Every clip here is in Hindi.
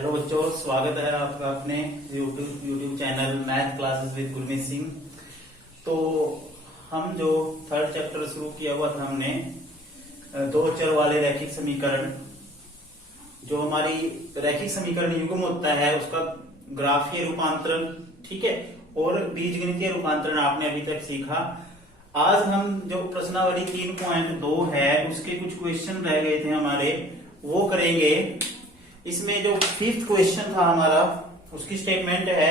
हेलो बच्चों, स्वागत है आपका अपने YouTube channel math classes with Gurmeet Singh. तो हम जो थर्ड चैप्टर शुरू किया हुआ था हमने दो चर वाले रैखिक समीकरण, जो हमारी रैखिक समीकरण युग्म होता है उसका ग्राफीय रूपांतरण, ठीक है, और बीजगणितीय रूपांतरण आपने अभी तक सीखा। आज हम जो प्रश्नावली 3.2 है उसके कुछ क्वेश्चन रह गए थे हमारे, वो करेंगे। इसमें जो फिफ्थ क्वेश्चन था हमारा, उसकी स्टेटमेंट है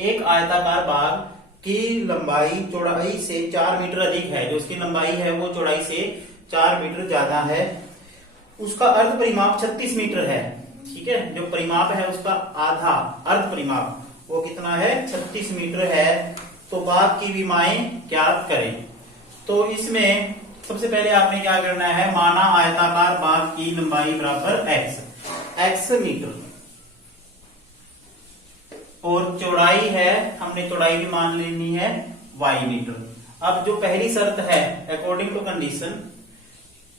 एक आयताकार बाग की लंबाई चौड़ाई से 4 मीटर अधिक है। जो उसकी लंबाई है वो चौड़ाई से 4 मीटर ज्यादा है। उसका अर्ध परिमाप 36 मीटर है, ठीक है। जो परिमाप है उसका आधा अर्ध परिमाप वो कितना है, 36 मीटर है। तो बाग की विमाएं ज्ञात करें। तो इसमें सबसे पहले आपने क्या करना है, माना आयताकार बाग की लंबाई बराबर x मीटर और चौड़ाई है, हमने चौड़ाई भी मान लेनी है y मीटर। अब जो पहली शर्त है, अकॉर्डिंग टू कंडीशन,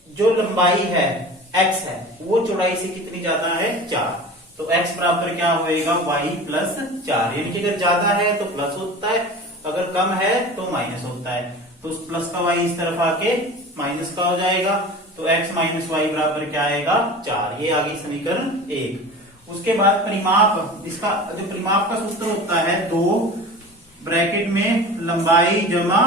जो लंबाई है x है वो चौड़ाई से कितनी ज्यादा है, 4। तो x बराबर क्या होएगा, y प्लस 4। यानी कि अगर ज्यादा है तो प्लस होता है, अगर कम है तो माइनस होता है। तो उस प्लस का y इस तरफ आके माइनस का हो जाएगा। तो x माइनस वाई बराबर क्या आएगा, 4। ये आ गई समीकरण 1। उसके बाद परिमाप, इसका जो परिमाप का सूत्र होता है 2 ब्रैकेट में लंबाई जमा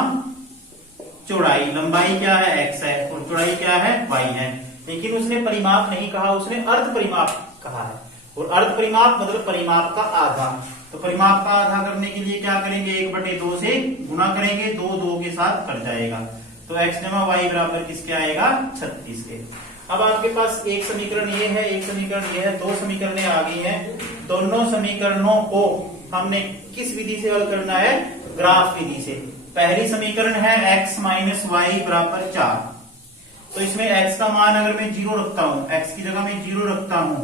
चौड़ाई। लंबाई क्या है, x है, और चौड़ाई क्या है, y है। लेकिन उसने परिमाप नहीं कहा, उसने अर्ध परिमाप कहा है। और अर्ध परिमाप मतलब परिमाप का आधा। तो परिमाप का आधा करने के लिए क्या करेंगे, 1/2 से गुणा करेंगे, 2 के साथ कट जाएगा। तो x जमा y बराबर किसके आएगा, 36 के। अब आपके पास एक समीकरण ये है, एक समीकरण ये है, दो समीकरणें आ गई हैं। दोनों समीकरणों को हमने किस विधि से हल करना है, ग्राफ विधि से। पहली समीकरण है x माइनस वाई बराबर 4। तो इसमें x का मान अगर मैं 0 रखता हूं, x की जगह मैं 0 रखता हूं,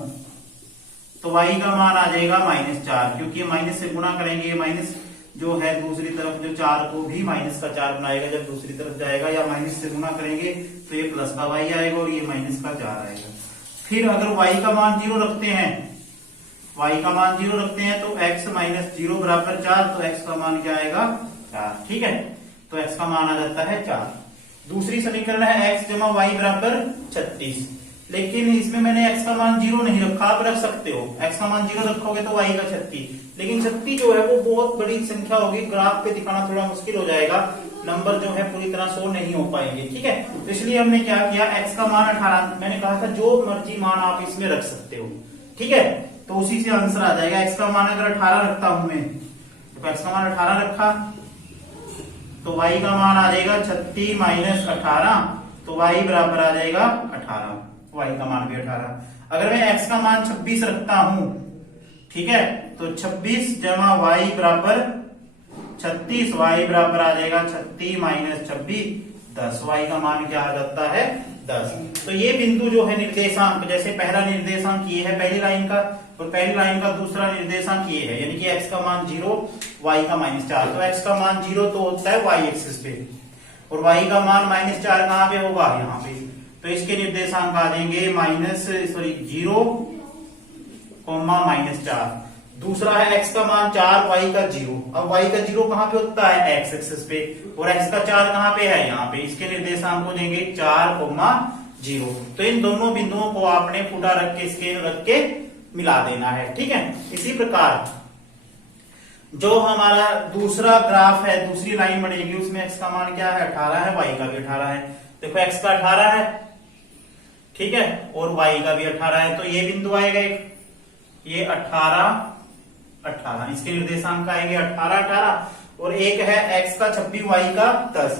तो y का मान आ जाएगा -4, क्योंकि माइनस से गुणा करेंगे। माइनस जो है दूसरी तरफ, जो 4 को भी माइनस का 4 बनाएगा जब दूसरी तरफ जाएगा, या माइनस से गुणा करेंगे तो ये प्लस का y आएगा और ये माइनस का 4 आएगा। फिर अगर y का मान 0 रखते हैं, y का मान 0 रखते हैं, तो x माइनस 0 बराबर 4। तो x का मान क्या आएगा, 4, ठीक है। तो x का मान आ जाता है 4। दूसरी समीकरण है x जमा y बराबर 36। लेकिन इसमें मैंने x का मान 0 नहीं रखा, आप रख सकते हो। x का मान 0 रखोगे तो y का 36। लेकिन 36 जो है वो बहुत बड़ी संख्या होगी, ग्राफ पे दिखाना थोड़ा मुश्किल हो जाएगा, नंबर जो है पूरी तरह शो नहीं हो पाएंगे, ठीक है। तो इसलिए हमने क्या किया, x का मान 18, मैंने कहा था जो मर्जी मान आप इसमें रख सकते हो, ठीक है। तो उसी से आंसर आ जाएगा। x का मान अगर 18 रखता हूं मैं, तो x का मान 18 रखा, तो y का मान आ जाएगा 36 माइनस 18। तो y बराबर आ जाएगा 18, y का मान भी 18। अगर मैं x का मान 26 रखता हूं, ठीक है, तो 26 जमा y बराबर 36, y बराबर आ जाएगा 36 माइनस 26, 10। y का मान क्या आ जाता है, 10। तो ये बिंदु जो है निर्देशांक, जैसे पहला निर्देशांक ये है पहली लाइन का, और पहली लाइन का दूसरा निर्देशांक ये है, यानी कि x का मान 0, y का -4। तो x का मान 0 तो होता है y एक्सिस पे, और y का मान -4 कहाँ पे होगा, यहाँ पे। तो इसके निर्देशांक आ जाएंगे 0, -4। दूसरा है x का मान 4, y का 0। अब y का 0 कहाँ पे होता है, x एक्सिस पे, और x का 4 कहाँ पे है, यहाँ पे। इसके निर्देशांक हो जाएंगे 4, 0। तो इन दोनों बिंदुओं को आपने फुटा रख के, स्केल रख के मिला देना है, ठीक है। इसी प्रकार जो हमारा दूसरा ग्राफ है, दूसरी लाइन बनेगी, उसमें x का मान क्या है, 18 है, y का भी 18 है। देखो x का 18 है, ठीक है, और y का भी 18 है। तो ये बिंदु आएगा एक, ये 18, 18, इसके निर्देशांक आएंगे 18, 18। और एक है x का 26, y का 10।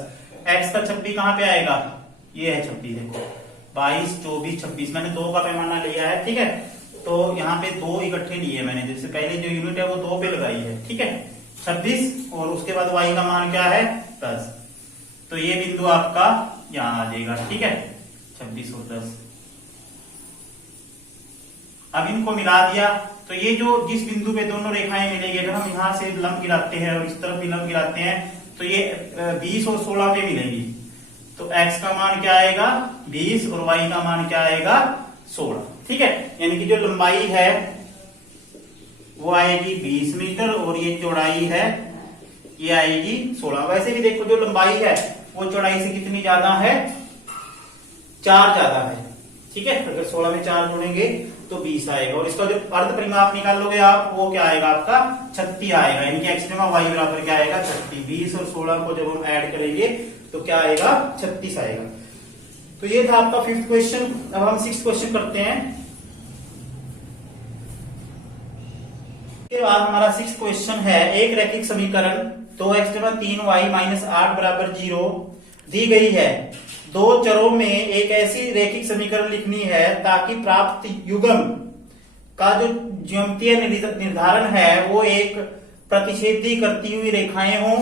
x का 26 कहाँ पे आएगा, ये है 26, देखो 22, 24, 26। मैंने 2 का पैमाना लिया है, ठीक है। तो यहाँ पे 2 इकट्ठे लिए मैंने, जैसे पहले जो यूनिट है वो 2 पे लगाई है, ठीक है, 26। और उसके बाद y का मान क्या है, 10। तो ये बिंदु आपका यहाँ आ जाएगा, ठीक है, 26 और 10। अब इनको मिला दिया, तो ये जो जिस बिंदु पे दोनों रेखाएं मिलेंगी, अगर हम यहाँ से लंब गिराते हैं और इस तरफ भी लंब गिराते हैं, तो ये 20 और 16 पे मिलेंगी। तो x का मान क्या आएगा, 20, और y का मान क्या आएगा, 16, ठीक है। यानी कि जो लंबाई है वो आएगी 20 मीटर और ये चौड़ाई है ये आएगी 16। वैसे भी देखो जो लंबाई है वो चौड़ाई से कितनी ज्यादा है, 4 ज्यादा है। ठीक है, अगर 16 में 4 जोड़ेंगे तो 20 आएगा और इसका जो अर्ध परिमाप निकालोगे आप वो क्या आएगा आपका 36 आएगा, यानी कि एक्सट्रीमा वाई बराबर क्या आएगा 36। 20 और 16 को जब हम ऐड करेंगे तो क्या आएगा 36 आएगा। तो ये था आपका 5th क्वेश्चन। अब हम 6th क्वेश्चन करते हैं। इसके बाद हमारा 6th क्वेश्चन है, एक रैखिक समीकरण 2x-3y - 8 बराबर 0 दी गई है। दो चरों में एक ऐसी रैखिक समीकरण लिखनी है ताकि प्राप्त युग्म का जो ज्यामितीय निर्धारण है वो एक प्रतिच्छेदी करती हुई रेखाएं हों,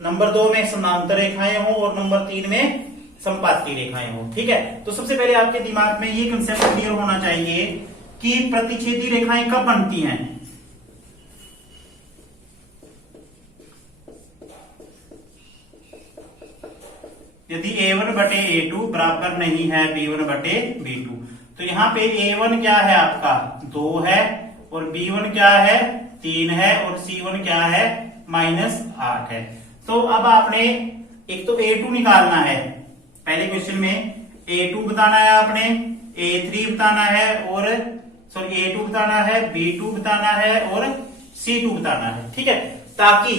नंबर 2 में समानांतर रेखाएं हों और नंबर 3 में संपाती रेखाएं हों। ठीक है, तो सबसे पहले आपके दिमाग में ये कंसेप्ट क्लियर होना चाहिए कि प्रतिच्छेदी रेखाएं कब बनती हैं। यदि a1 बटे a2 बराबर नहीं है b1 बटे b2, तो यहाँ पे a1 क्या है आपका 2 है और b1 क्या है 3 है और c1 क्या है -8 है। तो अब आपने एक तो a2 निकालना है, पहले क्वेश्चन में a2 बताना है आपने, a3 बताना है और सॉरी a2 बताना है, b2 बताना है और c2 बताना है। ठीक है, ताकि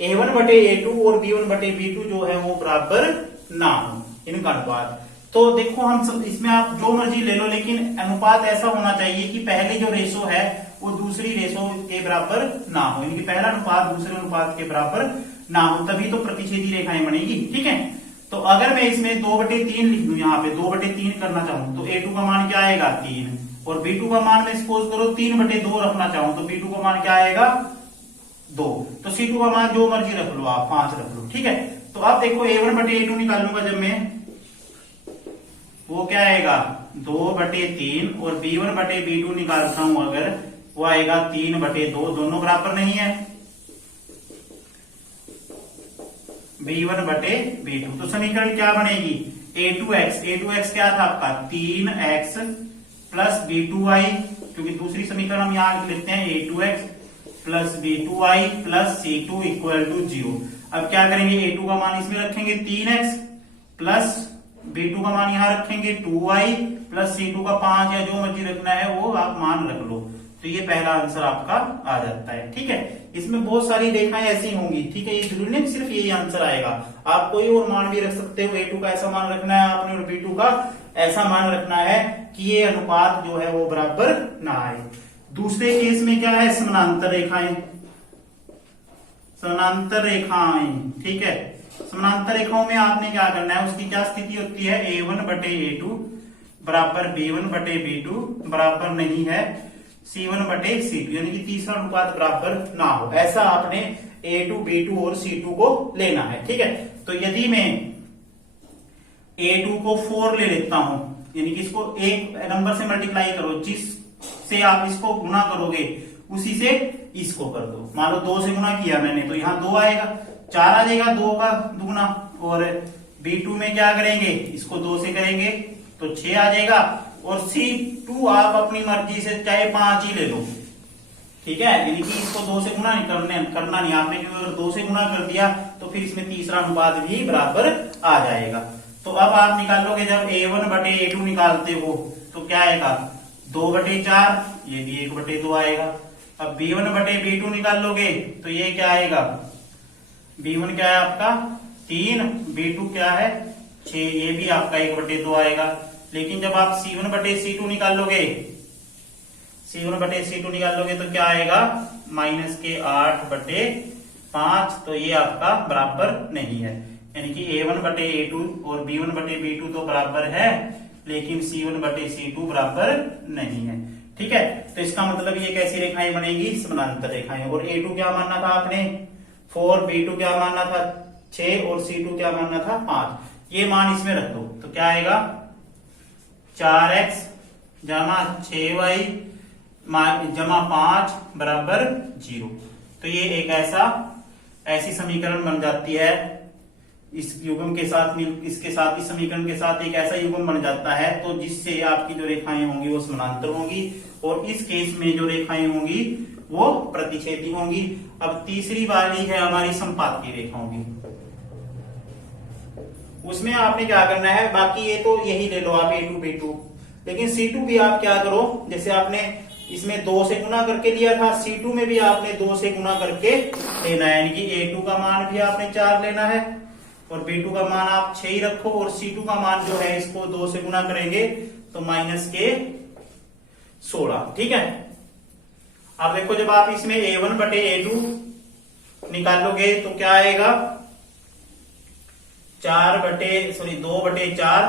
a1 बटे a2 और b1 बटे b2 जो है वो बराबर ना हो, इनका अनुपात। तो देखो हम सब इसमें आप जो मर्जी ले लो, लेकिन अनुपात ऐसा होना चाहिए कि पहले जो रेशो है वो दूसरी रेशो के बराबर ना हो, यानी कि पहला अनुपात दूसरे अनुपात के बराबर ना हो, तभी तो प्रतिच्छेदी रेखाएं बनेगी। ठीक है, तो अगर मैं इसमें 2/3 लिख दूं, यहाँ पे 2/3 करना चाहूं तो a2 का मान क्या आएगा 3 और b2 का मान मैं सपोज करो 3/2 रखना चाहूं तो b2 का मान क्या आएगा 2। तो c2 का मान जो मर्जी रख लो आप 5 रख लो। ठीक है, तो आप देखो a1 बटे a2 निकालूंगा जब मैं, वो क्या आएगा 2/3 और b1 बटे b2 निकालता हूं अगर, वो आएगा 3/2, दोनों बराबर नहीं है b1 बटे b2। तो समीकरण क्या बनेगी a2x क्या था आपका 3x प्लस b2y, क्योंकि दूसरी समीकरण हम यहां लिख लेते हैं a2x plus b2y plus c2 equal to 0। अब क्या करेंगे a2 का मान इसमें रखेंगे 3x प्लस b2 का मान यहां रखेंगे 2y प्लस c2 का 5 या जो मर्जी रखना है वो आप मान रख लो। तो ये पहला आंसर आपका आ जाता है। ठीक है, इसमें बहुत सारी रेखाएं ऐसी होंगी। ठीक है, ये जरूरी नहीं सिर्फ यही आंसर आएगा, आप कोई और मान भी रख सकते हो। a2 का ऐसा मान रखना है आपने और b2 का ऐसा मान रखना है कि ये अनुपात जो है वो बराबर ना आए। दूसरे केस में क्या है समानांतर रेखाएं, समानांतर रेखाएं। ठीक है, समानांतर रेखाओं में आपने क्या करना है, उसकी क्या स्थिति होती है a1 बटे a2 बराबर b1 बटे b2 बराबर नहीं है c1 बटे c2, यानी कि तीसरा अनुपात बराबर ना हो, ऐसा आपने a2 b2 और c2 को लेना है। ठीक है, तो यदि मैं a2 को 4 ले लेता हूं, यानी कि इसको एक नंबर से मल्टीप्लाई करो, जिस से आप इसको गुना करोगे उसी से इसको कर दो। मान लो 2 से गुना किया मैंने तो यहाँ 2 आएगा, 4 आ जाएगा 2 का दुगुना, और b2 में क्या करेंगे इसको 2 से करेंगे तो 6 आ जाएगा, और c2 आप अपनी मर्जी से चाहे 5 ही ले लो। ठीक है, यानी कि इसको 2 से गुना नहीं करना नहीं आपने, क्योंकि अगर 2 से गुना कर दिया तो फिर इसमें तीसरा अनुपात भी बराबर आ जाएगा। तो अब आप निकालोगे जब a1 बटे a2 निकालते हो तो क्या आएगा 2/4, ये भी 1/2 आएगा। अब b1 बटे b2 निकाल लोगे तो ये क्या आएगा, b1 क्या है आपका 3, b2 क्या है 6, ये भी आपका 1/2 आएगा। लेकिन जब आप c1 बटे c2 निकाल लोगे, c1 बटे c2 निकाल लोगे तो क्या आएगा -8/5, तो ये आपका बराबर नहीं है, यानी कि a1 बटे a2 और b1 बटे b2 तो बराबर है, लेकिन c1 बटे c2 बराबर नहीं है। ठीक है, तो इसका मतलब ये कैसी रेखाएं बनेगी समानांतर रेखाएं। और a2 क्या मानना था आपने 4, b2 क्या मानना था 6 और c2 क्या मानना था 5, ये मान इसमें रख दो तो क्या आएगा 4x जमा 6y जमा 5 बराबर 0। तो ये एक ऐसी समीकरण बन जाती है इस युग्म के साथ इसके साथ इस समीकरण के साथ एक ऐसा युग्म बन जाता है तो जिससे आपकी जो रेखाएं होंगी वो समानांतर होंगी और इस केस में जो रेखाएं होंगी वो प्रतिच्छेदी होंगी। अब तीसरी वाली है हमारी संपाती रेखाओं की। उसमें आपने क्या करना है, बाकी ये तो यही ले लो आप A2 B2, लेकिन C2 भी आप क्या करो, जैसे आपने इसमें 2 से गुना करके लिया था, C2 में भी आपने 2 से गुना करके लेना है, यानी कि A2 का मान भी आपने 4 लेना है और B2 का मान आप 6 ही रखो और C2 का मान जो है इसको 2 से गुना करेंगे तो -16। ठीक है। अब देखो जब आप इसमें A1 बटे A2 निकालोगे तो क्या आएगा, 2 बटे 4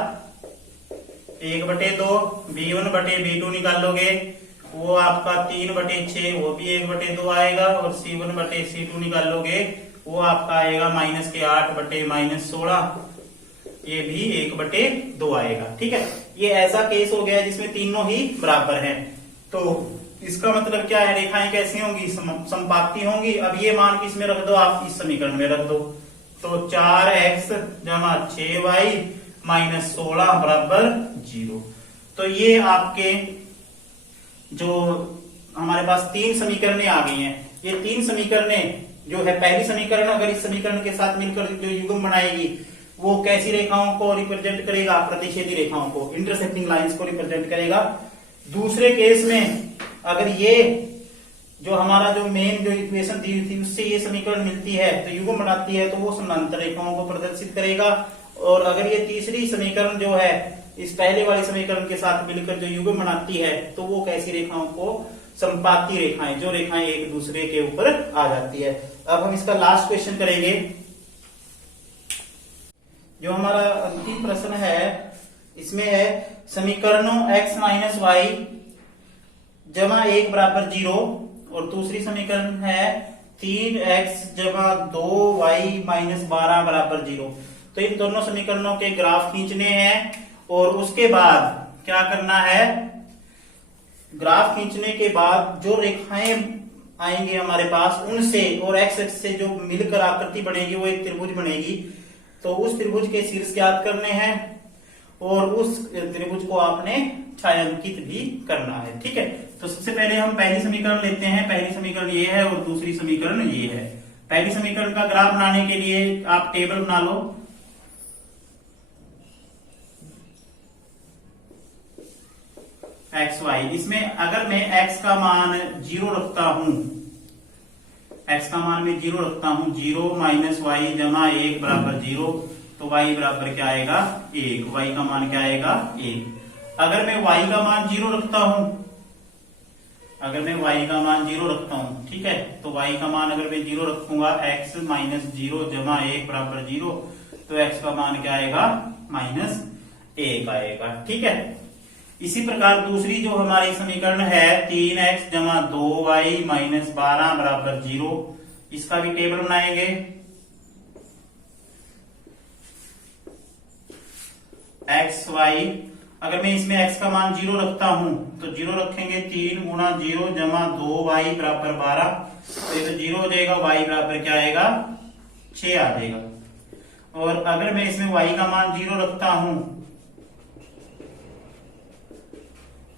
1 बटे 2, B1 बटे B2 निकालोगे वो आपका 3 बटे 6 वो भी 1 बटे 2 आएगा और C1 बटे C2 निकालोगे वो आपका आएगा -8 बटे -16, ये भी 1 बटे 2 आएगा। ठीक है, ये ऐसा केस हो गया जिसमें तीनों ही बराबर हैं। तो इसका मतलब क्या है, रेखाएं कैसी होंगी, संपाती होंगी। अब ये मान किस में रख दो, आप इस समीकरण में रख दो, तो 4x जमा 6y माइनस 16 बराबर 0। तो ये आपके जो हमारे पास 3 समीकरणें आ गई हैं, ये 3 समीकरणें जो है, पहली समीकरण अगर इस समीकरण के साथ मिलकर जो युग्म बनाएगी वो कैसी रेखाओं को रिप्रेजेंट करेगा, प्रतिच्छेदी रेखाओं को, इंटरसेक्टिंग लाइंस को रिप्रेजेंट करेगा। दूसरे केस में अगर ये जो हमारा जो मेन जो इक्वेशन दी थी उससे ये समीकरण मिलती है तो युग्म बनाती है तो वो समानांतर रेखाओं को प्रदर्शित करेगा। और अगर ये तीसरी समीकरण जो है इस पहले वाले समीकरण के साथ मिलकर जो युग्म बनाती है तो वो कैसी रेखाओं को, संपाती रेखाएं, जो रेखाएं एक दूसरे के ऊपर आ जाती है। अब हम इसका लास्ट क्वेश्चन करेंगे। जो हमारा अंतिम प्रश्न है इसमें है समीकरणों x माइनस वाई जमा 1 बराबर 0 और दूसरी समीकरण है 3x जमा 2y माइनस 12 बराबर 0। तो इन दोनों समीकरणों के ग्राफ खींचने हैं और उसके बाद क्या करना है, ग्राफ खींचने के बाद जो रेखाएं आएंगे हमारे पास उनसे और x एक्सिस से जो मिलकर आकृति बनेगी वो एक त्रिभुज बनेगी। तो उस त्रिभुज के शीर्ष ज्ञात करने हैं और उस त्रिभुज को आपने छायांकित भी करना है। ठीक है, तो सबसे पहले हम पहली समीकरण लेते हैं। पहली समीकरण ये है और दूसरी समीकरण ये है। पहली समीकरण का ग्राफ बनाने के लिए आप टेबल बना लो। एक्स वाई, इसमें अगर मैं x का मान 0 रखता हूं, x का मान मैं 0 रखता हूं, 0 माइनस वाई जमा 1 बराबर 0, तो y बराबर क्या आएगा 1, y का मान क्या आएगा 1। अगर मैं y का मान 0 रखता हूं, अगर मैं y का मान 0 रखता हूं, ठीक है, तो y का मान अगर मैं 0 रखूंगा, x माइनस 0 जमा 1 बराबर 0, तो x का मान क्या आएगा -1 आएगा। ठीक है, इसी प्रकार दूसरी जो हमारी समीकरण है 3x जमा 2y माइनस 12 बराबर 0, इसका भी टेबल बनाएंगे। एक्स वाई, अगर मैं इसमें x का मान 0 रखता हूं तो 0 रखेंगे, 3 गुणा 0 जमा 2y बराबर 12, तो ये तो 0 हो जाएगा, y बराबर क्या आएगा 6 आ जाएगा। और अगर मैं इसमें y का मान 0 रखता हूं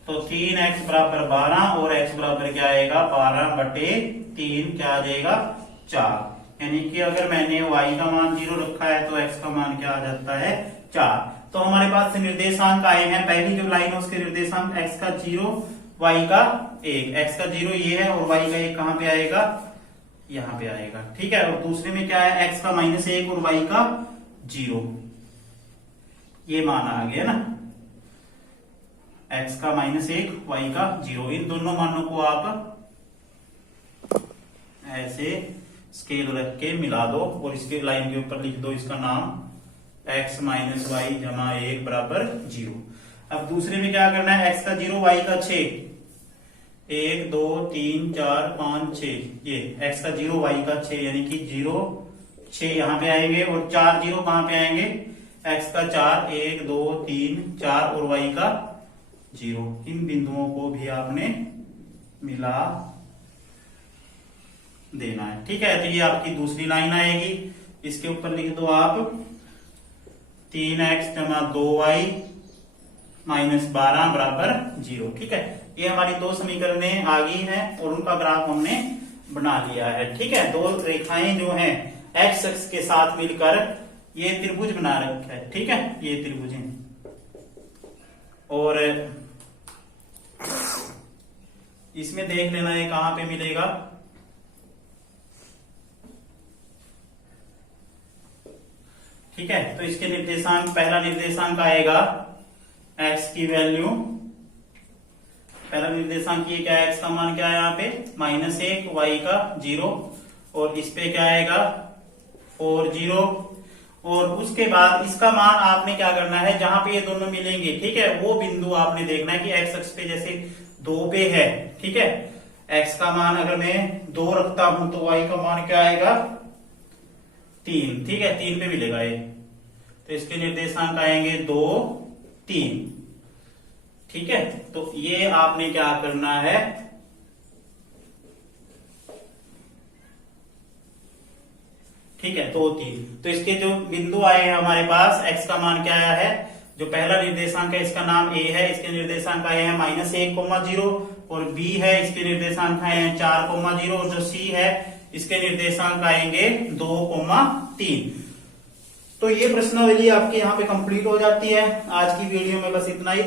तो 3x बराबर 12 और x बराबर क्या आएगा 12 बटे 3 क्या आ जाएगा 4। यानी कि अगर मैंने y का मान 0 रखा है तो x का मान क्या आ जाता है 4। तो हमारे पास से निर्देशांक आए हैं। पहली जो लाइन है उसके निर्देशांक x का 0 y का 1, x का 0 ये है और y का 1 कहां पे आएगा, यहां पे आएगा। ठीक है, और दूसरे में क्या है x का -1 और y का 0, ये मान आ गया ना, x का -1 y का 0। इन दोनों मानों को आप ऐसे स्केल रख के मिला दो और इसके लाइन के ऊपर लिख दो इसका नाम x माइनस वाई जमा 1 बराबर 0। अब दूसरे में क्या करना है, x का 0 y का 6, 1 2 3 4 5 6, ये x का 0 y का 6 यानी कि 0 6 यहाँ पे आएंगे और 4 0 कहां पे आएंगे, x का 4 1 2 3 4 और y का 0। इन बिंदुओं को भी आपने मिला देना है। ठीक है, तो ये आपकी दूसरी लाइन आएगी। इसके ऊपर लिख दो आप 3x जमा 2y माइनस 12 बराबर 0। ठीक है, ये हमारी दो समीकरणें आ गई हैं और उनका ग्राफ हमने बना लिया है। ठीक है, दो रेखाएं जो हैं एक्स अक्ष के साथ मिलकर ये त्रिभुज बना रखा है। ठीक है, ये त्रिभुज है और इसमें देख लेना है कहां पे मिलेगा। ठीक है, तो इसके निर्देशांक, पहला निर्देशांक आएगा x की वैल्यू, पहला निर्देशांक ये क्या है, x का मान क्या है यहाँ पे -1, y का 0 और इस पे क्या आएगा 4 0। और उसके बाद इसका मान आपने क्या करना है, जहां पे ये दोनों मिलेंगे, ठीक है, वो बिंदु आपने देखना है कि x अक्ष पे जैसे 2 पे है। ठीक है, x का मान अगर मैं 2 रखता हूं तो y का मान क्या आएगा 3। ठीक है, 3 पे मिलेगा ये, तो इसके निर्देशांक आएंगे 2 3। ठीक है, तो ये आपने क्या करना है, ठीक है 2 3। तो इसके जो बिंदु आए हैं हमारे पास, x का मान क्या आया है, जो पहला निर्देशांक है इसका नाम a है, इसके निर्देशांक आए हैं -1, 0 और b है, इसके निर्देशांक आए हैं 4, 0 और जो c है इसके निर्देशांक आएंगे 2, 3। तो ये प्रश्नावली आपके यहाँ पे कंप्लीट हो जाती है। आज की वीडियो में बस इतना ही।